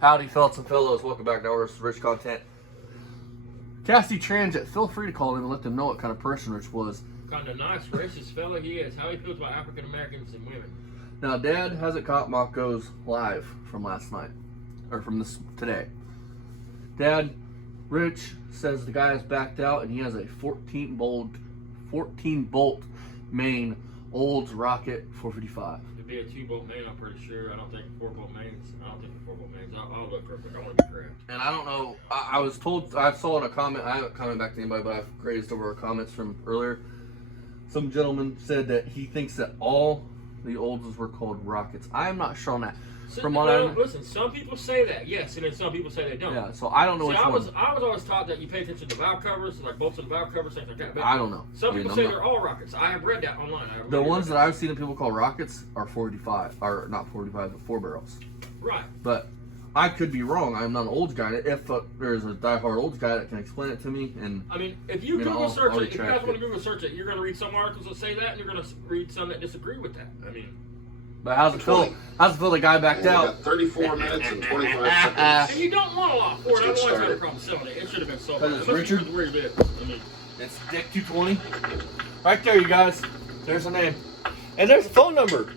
Howdy, fellas and fellows. Welcome back to our Rich Content. Cassie Transit, feel free to call him and let them know what kind of person Rich was. Kind of nice, racist fella he is. How he feels about African Americans and women. Now, Dad hasn't caught Mako's live from last night, or from today. Dad, Rich says the guy has backed out and he has a 14 bolt main Olds Rocket 455. It'd be a 2-bolt main, I'm pretty sure. I don't think 4-bolt mains. I'll look real quick. I want to be correct. And I don't know. I was told. I saw in a comment. I haven't commented back to anybody, but I've grazed over our comments from earlier. Some gentleman said that he thinks that all the Oldses were called Rockets. I'm not sure on that. Listen, some people say that, yes, and then some people say they don't. Yeah, so I don't know. I was always taught that you pay attention to valve covers, like bolts and valve covers, things like that. But I don't know. Some people say they're all Rockets. I have read that online. The ones that I've seen that people call Rockets are 45, or not 45, but 4 barrels. Right. But I could be wrong. I'm not an Olds guy. If there's a diehard Olds guy that can explain it to me, and I mean, if you Google search it, if you guys want to Google search it, you're going to read some articles that say that, and you're going to read some that disagree with that. I mean. But how's it feel? How's it feel? The guy backed out. Got 34 minutes and 25 seconds. And you don't want a lot for it. I've always had a problem selling it. It should have been sold. Because it's Richard. I mean, it's dick220. Right there, you guys. There's a name, and there's a phone number.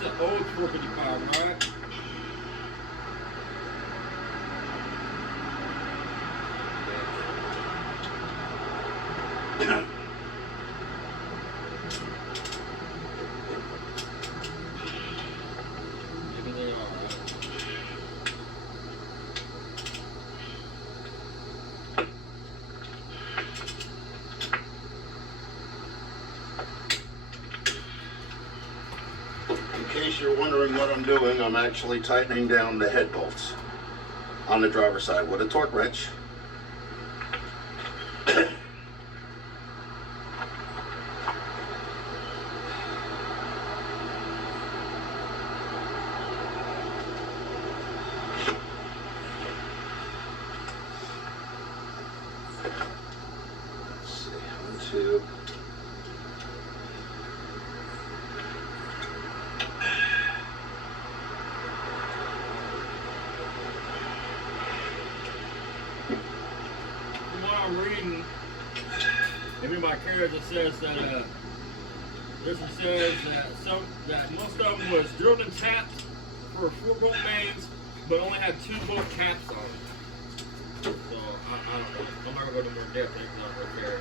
it's an old 455, right? Maybe they are, right? In case you're wondering what I'm doing, I'm actually tightening down the head bolts on the driver's side with a torque wrench. Let's see, 1, 2. From what I'm reading, even by carriage, it says that this one says that most of them was drilled and tapped for 4-bolt mains, but only had 2-bolt caps on them. So I don't know. I'm not gonna go into more depth because I don't really care.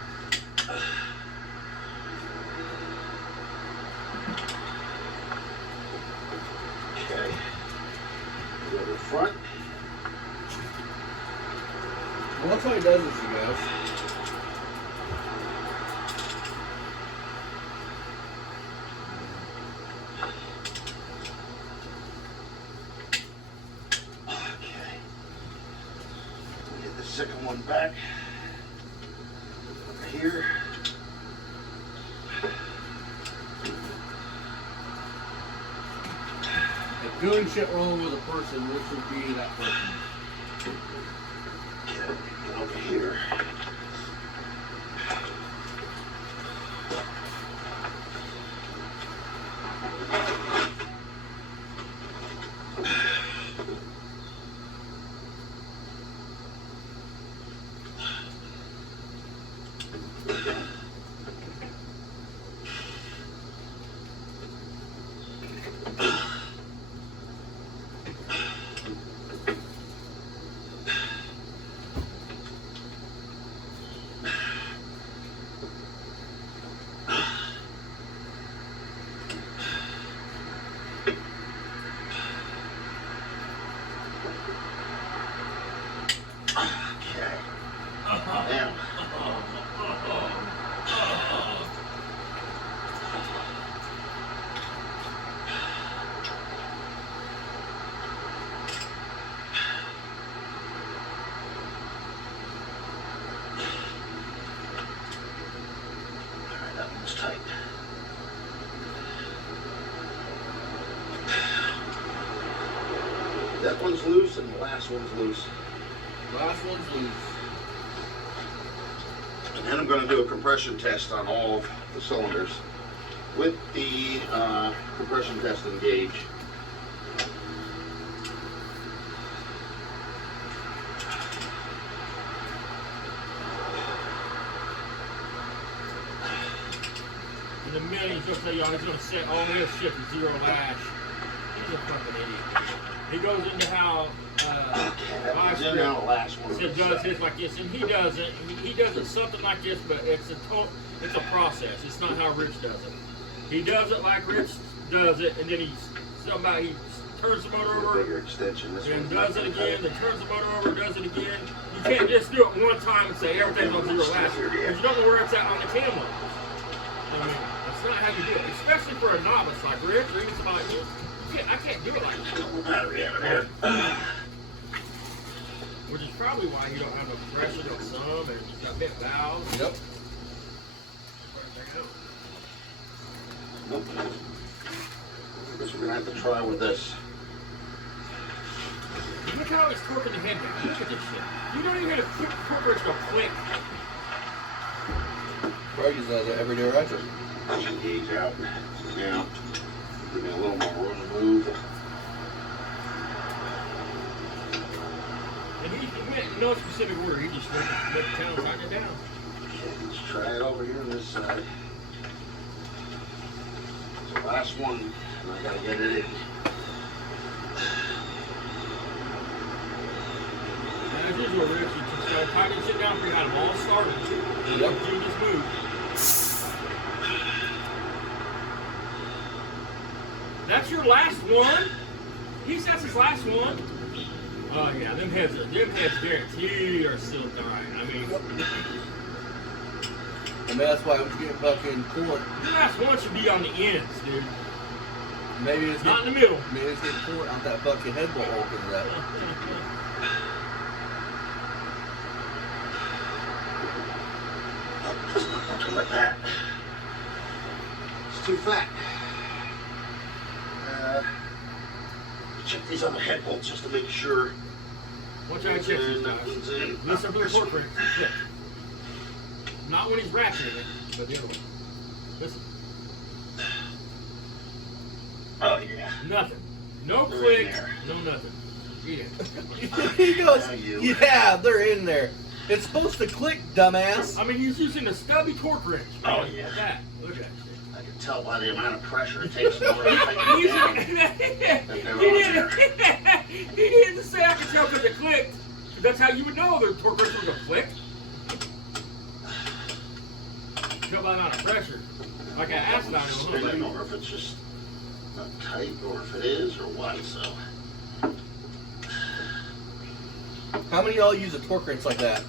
Okay. Go to the front. Well, that's how he does this, you guys. Okay. Get the second one back. Over here. If doing shit wrong with a person, this would be that person. Get over here. That one's loose and the last one's loose. Last one's loose. And then I'm going to do a compression test on all of the cylinders with the compression testing gauge. In a minute, he's gonna say, y'all, he's gonna set all his shit to 0 lash. He's a fucking idiot. He goes into how my Then now the last one. said does his like this, and he doesn't. He does it something like this, but it's a process. It's not how Rich does it. He does it like Rich does it, and then he turns the motor over, Bigger extension. This and one's does not it gonna again, then turns the motor over, does it again. You can't just do it one time and say everything's on 0 lash, because you don't know where it's at on the camera. I mean, that's not how you do it, especially for a novice like Rich or even somebody like you. I can't do it like that. battery out of here. Which is probably why you don't have no compression on some, and you've got bent valves. Yep. Nope. I guess we're gonna have to try with this. Look how he's torquing the head back. Look at this shit. You don't even have a quick torque to click. Brady does it every direction. Pushing gauge out. Now, give me a little more room to move. And he went in no specific order. He just went to town and tightened it down. Okay, let's try it over here on this side. So last one, and I gotta get it in. And as usual, Rich, you just gotta tighten shit down for you. Had them all started. Yep. Do this move. That's your last one? That's his last one? Oh yeah, them heads guaranteed are still dying. I mean, And that's why I was getting fucking coolant. your last one should be on the ends, dude. Maybe it's Not getting, in the middle. maybe it's getting coolant out that fucking head bolt hole because of that. Something like that. It's too fat. Check these other head bolts just to make sure. Watch how he checks these guys. Nothing's in. Listen for the torque wrench. Click. Not when he's ratcheting it, but the other one. Listen. Oh yeah. Nothing. No They're in click. there. No nothing. Eat it. He goes, Now you. yeah, they're in there. It's supposed to click, dumbass. I mean, he's using a stubby torque wrench. Oh, yeah. Look at that. Look at that shit. I can tell by the amount of pressure it takes in order to tighten He's it down. he didn't say I could tell because it clicked. That's how you would know the torque wrench was going to click. Tell by the amount of pressure. Like I asked about it. Spinning, or if it's just not tight, or if it is, or what. So How many of y'all use a torque wrench like that?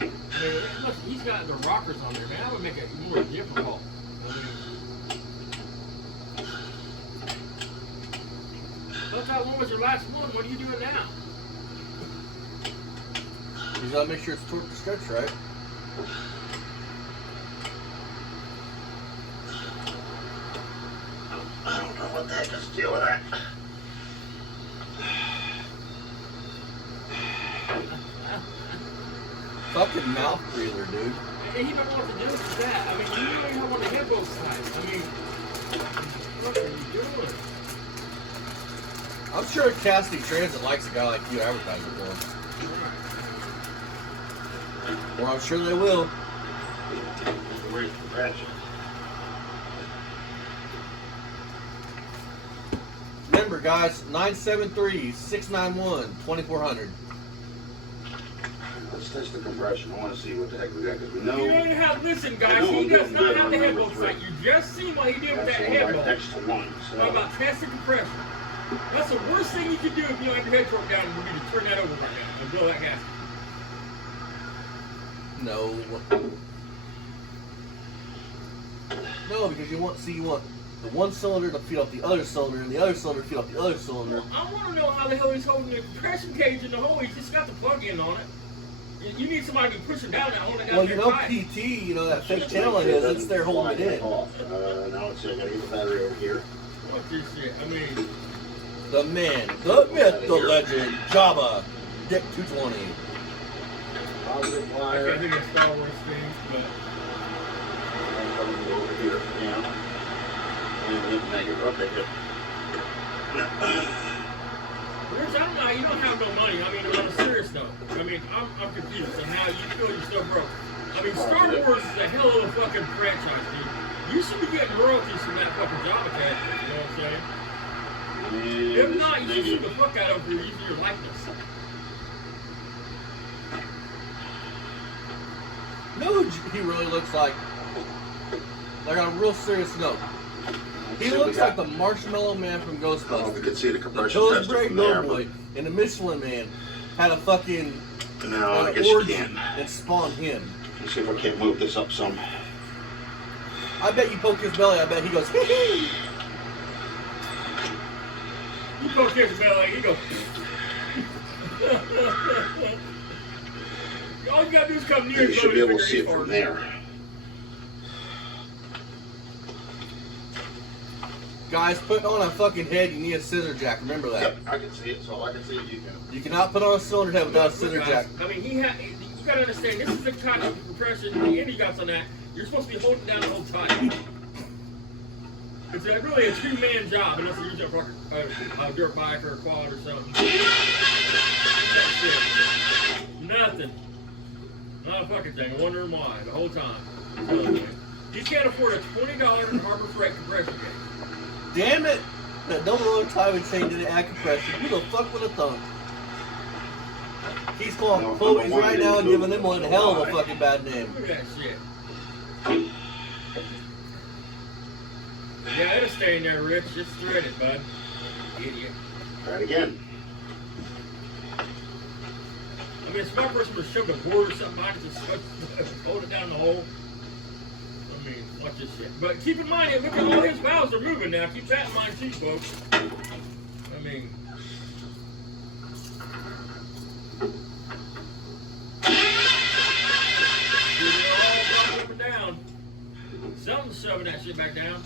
I mean, listen, he's got the rockers on there, man. That would make it more difficult. I mean, look how long was your last one? What are you doing now? You gotta make sure it's torqued to stretch right. I don't know what the heck is the deal with that. Fucking mouth breather, dude. And he don't know what to do with that. I mean, you don't even have one of the head both sides. I mean, what are you doing? I'm sure Cassidy Transit likes a guy like you advertising for him. Or I'm sure they will. Where's the ratchet? Remember, guys, 973-691-2400. Let's test the compression. I want to see what the heck we got because we know. You don't have, listen, I guys, know he I'm does doing not good have on the head number bolt 3. sight. You just seen what he did with That's that the head one bolt. right next to 1. So What about testing compression? That's the worst thing you can do if you don't have your head torqued down and we're going to turn that over right now and blow that gasket. No. No, because you want the one cylinder to feed up the other cylinder, and the other cylinder to feed up the other cylinder. I want to know how the hell he's holding the compression cage in the hole. He's just got the plug in on it. You need somebody to be pushing down that hole. Well, you know, PT, you know, that fake channel it is, it's there holding it in. Now let's see, I gotta get the battery over here. What this shit? I mean, The man, the myth, the legend, Jabba, dick220. Positive I wire. can't think of Star Wars things, but I'm coming over here now. And then negative. Okay, good. Rich, I don't know. You don't have no money. I mean, on a serious note. I mean, I'm confused on how you feel you're still broke. I mean, Star Wars is a hell of a fucking franchise, dude. You should be getting royalties from that fucking Jabba cat. You know what I'm saying? If not, you should sue the fuck out of him for using your likeness. You know who he really looks like? Like on a real serious note. He looks like the Marshmallow Man from I don't know if you Ghostbusters. can see the The compression tester Pillsbury from there, Doughboy and the Michelin Man had a fucking but no, I guess you origin can. and spawned him. Let's see if I can't move this up some. I bet you poke his belly, I bet he goes, hee hee. You poke his belly, he goes. All you gotta do is come near You his should be belly able to to see it figure from he's there. Guys, putting on a fucking head, you need a scissor jack. Remember that. Yep, I can see it, so I can see it, you can. You cannot put on a cylinder head without a scissor jack. I mean, you gotta understand, this is the kind of compression the Indy got on that. You're supposed to be holding down the whole time. It's really a two-man job unless you use a dirt bike or a quad or something. That's it. Nothing. Not a fucking thing. Wondering why the whole time. You can't afford a $20 Harbor Freight compression cage. Damn it! That double roller tie would say did it add compression. Who the fuck would have thunk? He's calling No, Chloe's number one right is now and giving them Google. one hell of a fucking bad name. Look at that shit. Yeah, it'll stay in there, Rich. Just thread it, bud. Idiot. Try it again. I mean, a smart person would shove a board or something behind it, just hold it down the hole. I mean, watch this shit. But keep in mind, look at all his valves are moving now. Keep that in mind too, folks. I mean, they're all bumping up and down. Something's shoving that shit back down.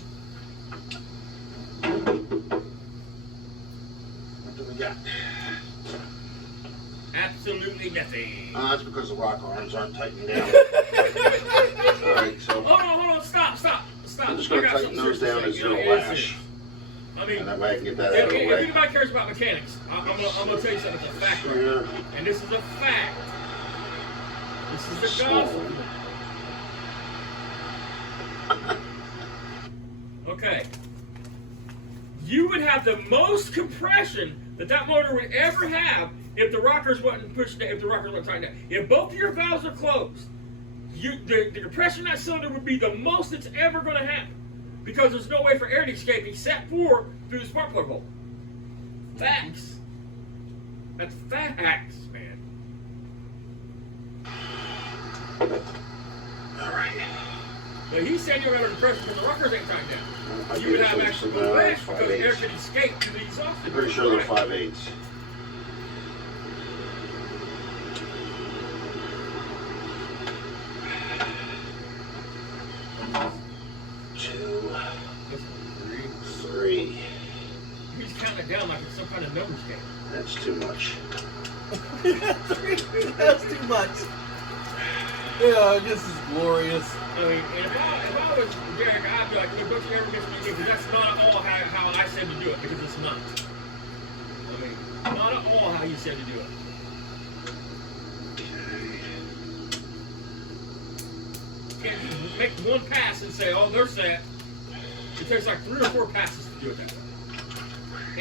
What do we got? Absolutely nothing. That's because the rock arms aren't tightened down. Alright, so Hold on, stop. I'm just I going to got tighten something those serious down to to say. zero You know, it's lash. serious. I mean, And that way I can get that out if of the way. anybody cares about mechanics, I'm gonna tell you something. It's a fact right now. And this is a fact. This is the gospel. Okay. You would have the most compression that motor would ever have if the rockers wasn't pushed down, if the rockers weren't tightened down. If both of your valves are closed, the compression in that cylinder would be the most it's ever going to happen. Because there's no way for air to escape except for through the spark plug hole. Facts. That's facts, man. Alright. But he said you're under compression because the rockers ain't tightened down. I You would think have it's actually some, go back because 5/8. air could escape to the exhaust. I'm pretty sure they're 5/8. Two, three. He's counting it down like it's some kind of numbers game. That's too much. That's too much. Yeah, this is glorious. I mean, and if I was Derek, I'd be like, look, don't you ever miss me again, because that's not at all how I said to do it, because it's not. I mean, not at all how you said to do it. You can't just make one pass and say, oh, they're set. It takes like 3 or 4 passes to do it that way.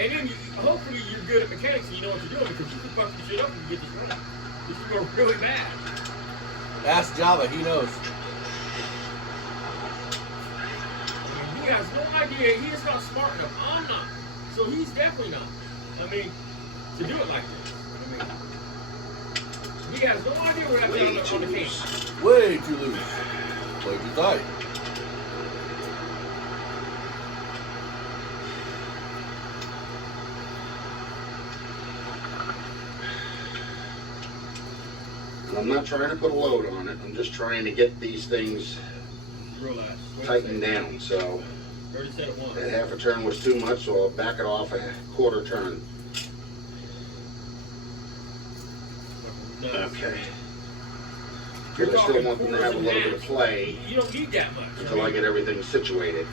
And then hopefully you're good at mechanics and you know what you're doing, because you can fuck this shit up and get this wrong. This is going really bad. Ask Java, he knows. I mean, he has no idea. He is not smart enough. I'm not. So he's definitely not. I mean, to do it like this. I mean, he has no idea what happens on the can. Way too loose. Way too tight. I'm not trying to put a load on it. I'm just trying to get these things Relax. tightened down. So Already said it once. that half a turn was too much, so I'll back it off a quarter turn. Nuts. Okay. You're But I still talking want them to have a little bit of play You don't need that much. until I get everything situated.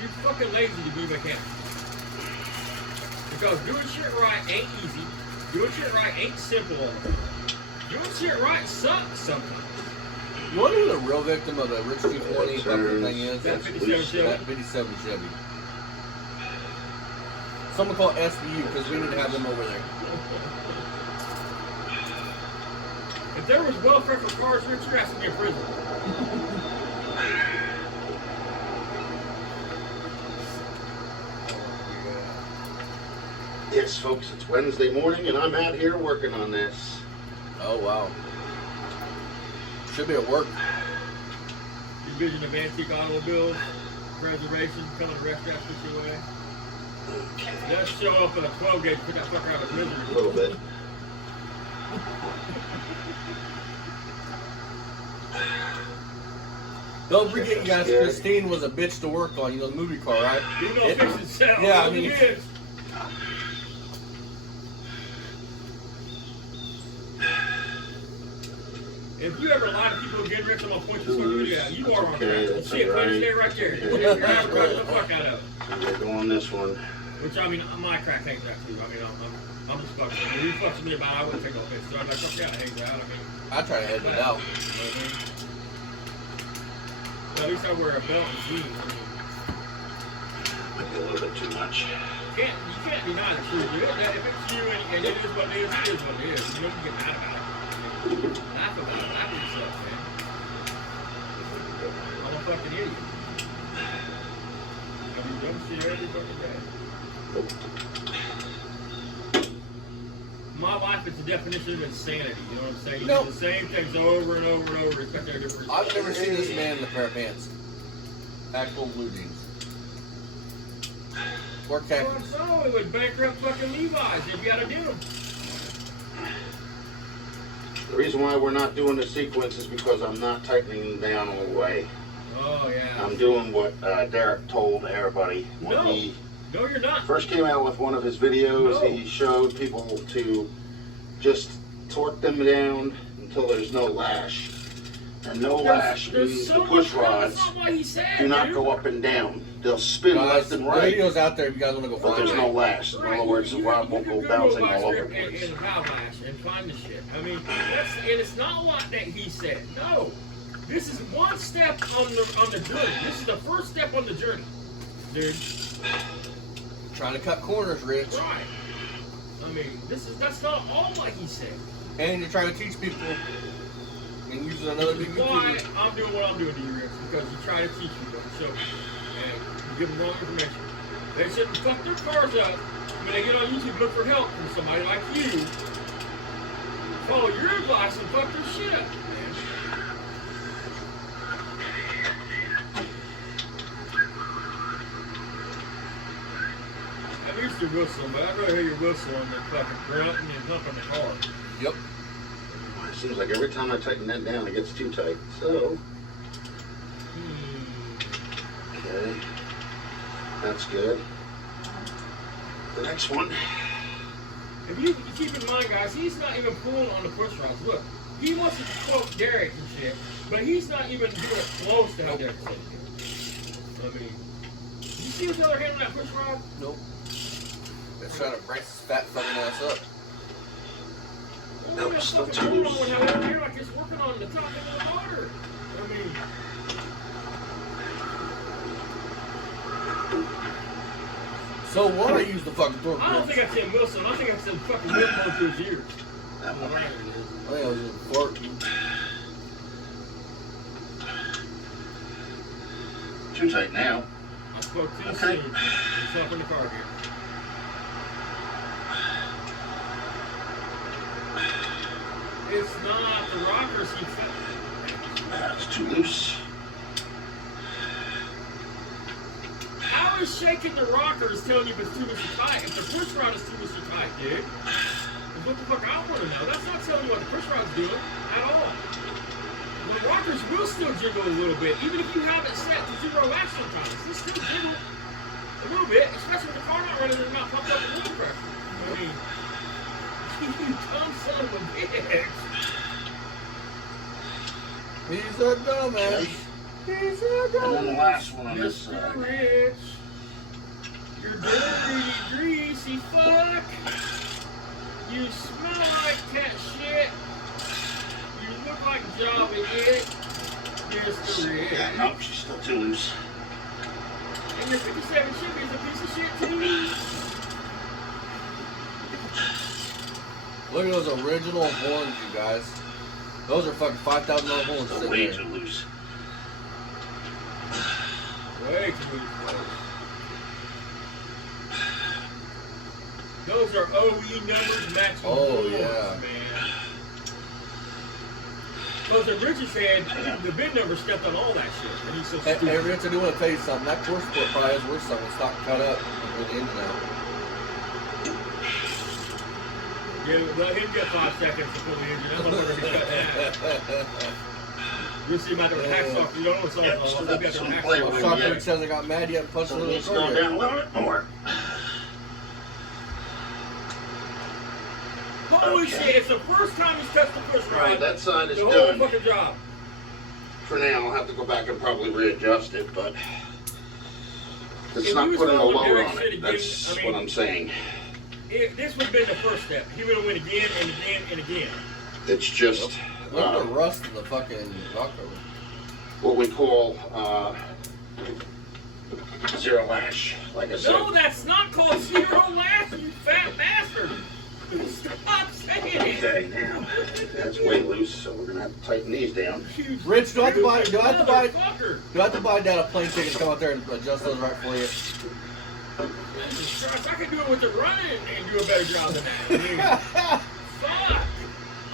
You're fucking lazy to be a mechanic. Because doing shit right ain't easy. Doing shit right ain't simple all the time. Doing shit right sucks sometimes. You want to know who the real victim of the Rich 220 fucking thing is? That 57 Chevy. That 57 Chevy. Someone called SBU because we need to have them over there. If there was welfare for cars, Rich Grass would be in prison. Yes, folks, it's Wednesday morning and I'm out here working on this. Oh, wow. Should be at work. Division of Antique Automobiles, Preservation, coming to rest put you away. Let's show up at a 12 gauge, put that fucker out of misery. A little bit. Don't forget, you guys, Christine was a bitch to work on. You know the movie car, right? You know, fix itself. Yeah, I mean, if you ever lie to people again, Rick, I'm gonna point this video out. You are on Okay, track. that's Shit, all punch right. stay right there. Okay. You're advertising the fuck out of it. So we're doing this one. Which, I mean, my crack hangs out too. I mean, I'm just fucking. If you fucks with me about it, I wouldn't take no offense. So I'm like, fuck yeah, it hangs out. I mean, I try to edit it out. you know what I mean? Well, at least I wear a belt and jeans. I mean, Might be a little bit too much. you can't deny the truth. If it's you and it is what it is, it is what it is. You don't get mad about it. Laugh about it. Laugh at yourself, man. I'm a fucking idiot. I do dumb shit every fucking day. My life is the definition of insanity. You know what I'm saying? You do the same things over and over and over, expect no difference. I've never seen this man in a pair of pants. Actual blue jeans. Or khaki. Well, so it would bankrupt fucking Levi's if you had to do them. The reason why we're not doing the sequence is because I'm not tightening down all the way. Oh, yeah. I'm doing what Derek told everybody when he No, you're not. first came out with one of his videos. No. He showed people to just torque them down until there's no lash. And no lash means the push rods That's not what he said, do not dude. go up and down. They'll spin left and The right, video's out there if you guys want to go but find there's it. no lash. In other words, the rod won't go bouncing all over the And place. a valve lash and find the shit. I mean, and it's not like that he said. No. This is one step on the journey. This is the first step on the journey, dude. Trying to cut corners, Rich. Right. I mean, that's not all like he said. And you're trying to teach people and using another big Why YouTube. I'm doing what I'm doing to you, Rich, because you try to teach people, so and you give them wrong information. They shouldn't fuck their cars up when they get on YouTube, look for help from somebody like you. Follow your advice and fuck their shit up, man. At least you're whistling, but I'd rather hear your whistling than fucking grunting and humping the car. Yep. It seems like every time I tighten that down, it gets too tight. So, okay, that's good. The next one. If you keep in mind, guys, he's not even pulling on the push rods. Look, he wants to quote Derek and shit, but he's not even doing close to how Derek said it. I mean, you see what's the other hand on that push rod? Nope. It's trying to brace his fat fucking ass up. Nope, You're still fucking too pulling loose. on how you're like just working on the top end of the motor. I mean, So why use the fucking torque I don't wrench? think I said Wilson. I think I said fucking Wilson to his ears. That one. I think it was just a torque. Too tight now. I spoke too Okay. soon. He's up in the car here. It's not the rockers he felt. It's too loose. Whoever's shaking the rocker is telling you if it's too much tight. If the push rod is too much tight, dude. Is what the fuck I want to know. That's not telling you what the push rod's doing at all. The rockers will still jiggle a little bit, even if you have it set to 0 lash sometimes. They still jiggle a little bit, especially with the car not running and not pumped up with oil pressure. I mean, you dumb son of a bitch. He's a dumbass. He's a dumbass. And then the last one on this Mr. side. Rich, you're dirty, greasy fuck. You smell like cat shit. You look like Jolly Dick. Mr. Rich. Yeah, nope, she's still too loose. And your 57 Chevy is a piece of shit too. Look at those original horns, you guys. Those are fucking $5,000 horns Still sitting way there. too loose. Way too loose, folks. Those are OE numbers matching Oh, horns, yeah. man. Because in Rich's head, the bid number stepped on all that shit. And he's so Hey, stupid. hey, Rich, I do want to tell you something. That core sport probably has worse something. It's not cut up with the engine out. Yeah, well, he'd get 5 seconds to pull the engine. That motherfucker be cut in half. You'll see him out there with hacksaw. You don't know what's all Yeah, off. still They'll got be out there some with play hacksaw. with Shot Yeah. Rich says I got mad yet and punched So a it little needs to go car down a little bit more. Holy Okay. shit, it's the first time he's touched the push rod. Right, that side is the whole done. fucking job. For now, I'll have to go back and probably readjust it, but it's If not he was putting a going load Derek on said it. again, That's I mean- what I'm saying. This would have been the first step. He would have went again and again and again. It's just Look at the rust in the fucking rock cover. what we call zero lash, like I said. No, that's not called zero lash, you fat bastard. Stop saying it. Okay, now that's way loose, so we're gonna have to tighten these down. You Rich, do I have to buy- do I have to buy- motherfucker. Do I have to buy down a plane ticket to come out there and adjust those right for you? Jesus Christ, I can do it with the running and do a better job than that. I mean, fuck.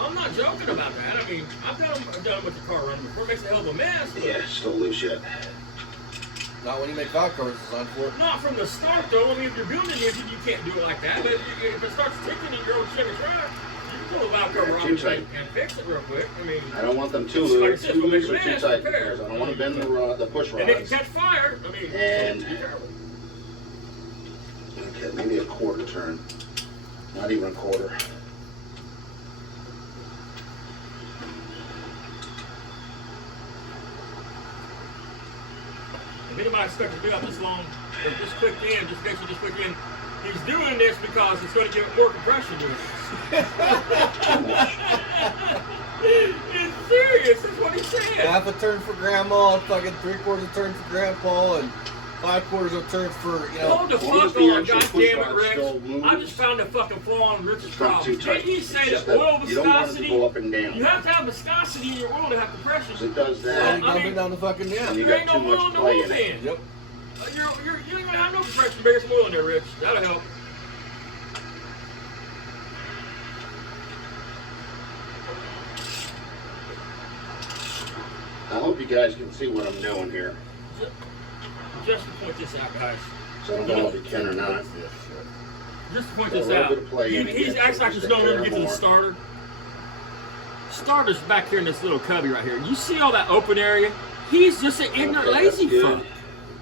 I'm not joking about that. I mean, I've done it with the car running before. It makes a hell of a mess. But Yeah, still loose yet. Not when you make valve covers designed for it. not from the start, though. I mean, if you're building an engine, you can't do it like that. But if it starts ticking in your own Chevy truck, you can pull the valve cover off Too and tight. fix it real quick. I mean, I don't want them too Like I loose, said, too we'll make loose a or too mess, tight repair. because I don't want to bend the push and it can rods. catch fire. I mean, And- it's terrible. Okay, maybe a quarter turn. Not even a quarter. If anybody's stuck to do out this long, or this quick in, just make sure this quick in, he's doing this because it's going to give it more compression to it. It's serious, that's what he said. Half a turn for grandma, fucking 3/4 a turn for grandpa, and 5/4 a turn for, you know. Hold the As long as fuck the on, actual push goddammit, rod Rich. still moves, I just found a fucking flaw in Rich's It's not too problem. tight. Didn't he It's say just that oil you don't want it to viscosity, go up and down. you have to have viscosity in your oil to have compression. Because it does Yeah, that. you dump it down the fucking, And yeah. you There got ain't too no oil in much the play oil in it. pan. Yep. You ain't gonna have no compression, bring some oil in there, Rich. That'll help. I hope you guys can see what I'm doing here. Just to point this out, guys. So I don't know if you can or not. Just to point Got a this little out. bit of play in it He's yet, acts so like just there's no take room to care get to the more. starter. Starter's back here in this little cubby right here. You see all that open area? He's just an ignorant, Okay, lazy that's good. fuck.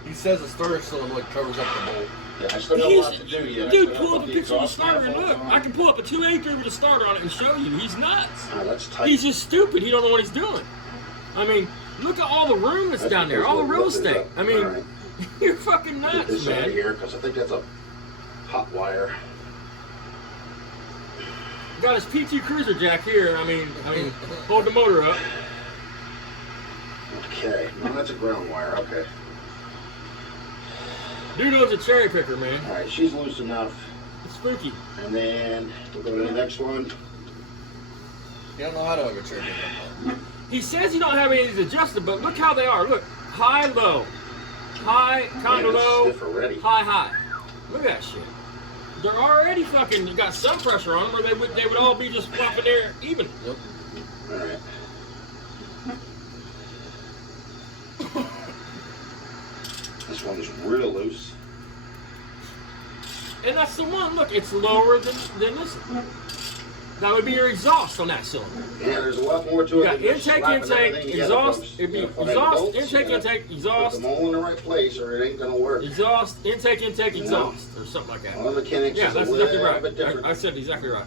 He says the starter cylinder covers up the bolt. Yeah, I still got a lot to do yet. Dude, I pull still up a got picture of the exhaust starter and manifold look. on. I can pull up a 283 with a starter on it and show you. He's nuts. Ah, that's tight. He's just stupid. He don't know what he's doing. I mean, look at all the room that's down there, because all the we're real lifting it estate. up. I mean, All right. you're fucking Get nuts, this out of man. here because I think that's a hot wire. Got his P2 Cruiser jack here. I mean, hold the motor up. Okay, no, that's a ground wire. Okay. Dude owns a cherry picker, man. All right, she's loose enough. It's spooky. And then we'll go to the next one. You don't know how to hook a cherry picker. He says you don't have any of these adjusted, but look how they are. Look, high, low. High, kind Man, of it's low. stiff already. High, high. Look at that shit. They're already fucking got some pressure on them, or they would all be just flopping there even. Yep. All right. This one is real loose. that's the one. Look, it's lower than this. That would be your exhaust on that cylinder. Yeah, there's a lot more to it. You got than just intake, slapping everything exhaust. together, It'd be folks. You gotta find exhaust, bolts, intake, you gotta exhaust. Put them all in the right place, or it ain't gonna work. Exhaust, intake, Yeah. exhaust, or something like that. All the mechanics Yeah, is that's a exactly little right. bit different. I said exactly right.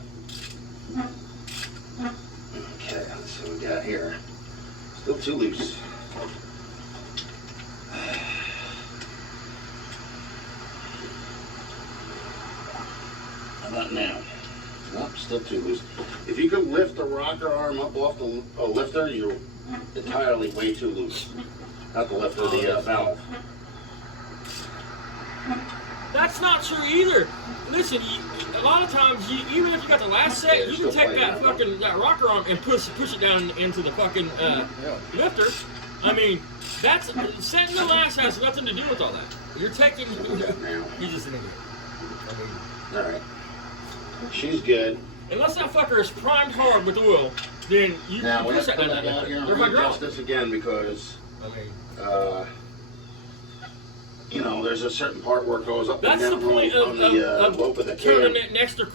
Okay, let's see what we got here. Still too loose. How about now? Nope, still too loose. If you could lift the rocker arm up off the lifter, you're entirely way too loose. Not the lifter, the valve. That's not true either. Listen, a lot of times, even if you got the last set, you can take that fucking rocker arm and push it down into the fucking lifter. I mean, that's setting the last has nothing to do with all that. You're taking. He's just an idiot. I mean, all right. She's good. unless that fucker is primed hard with oil, then you Now can we push have to that come down back out here and They're readjust hydraulic. this again because you know, there's a certain part where it goes up That's and the down point on the of lobe of the turning cam. it next to